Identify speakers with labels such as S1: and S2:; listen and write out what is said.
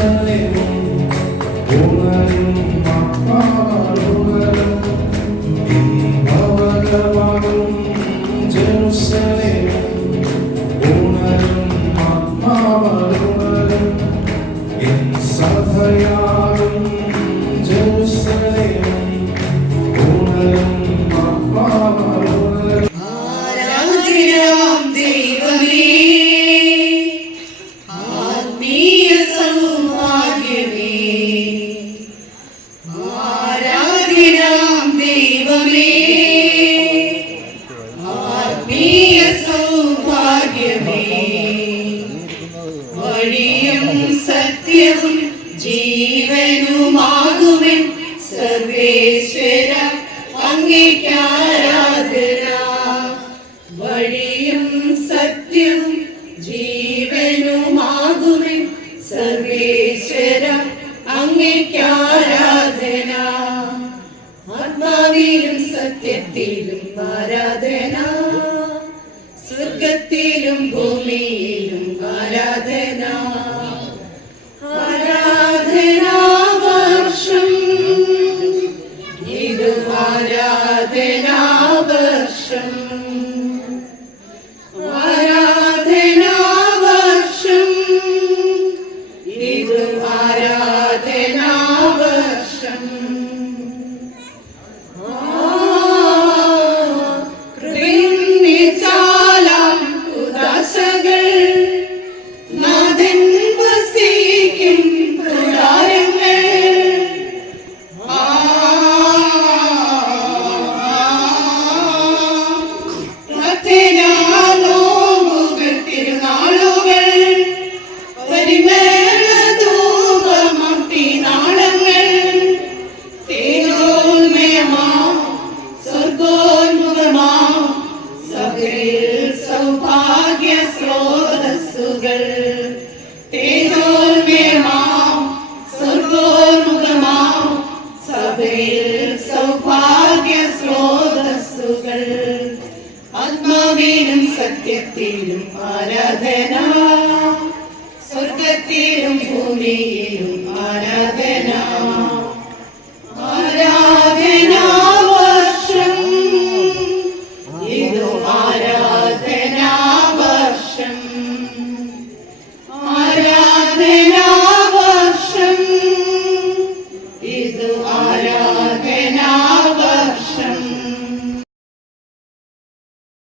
S1: tell it ആത്മീയ സൗഭാഗ്യമേ വഴിയും സത്യവും ജീവനുമാകുവൻ സർവേശ്വര അങ്ങേക്കാരാധന. വഴിയും സത്യവും ജീവനുമാകുവൻ സർവേശ്വര അങ്ങേക്കാരാധന. ആത്മാവിലും സത്യത്തിലും ആരാധന. സ്വർഗത്തിലും ഭൂമിയിലും 어. ആത്മാവിലും സത്യത്തിലും ആരാധന സ്വർഗത്തിലും ഭൂമിയിലും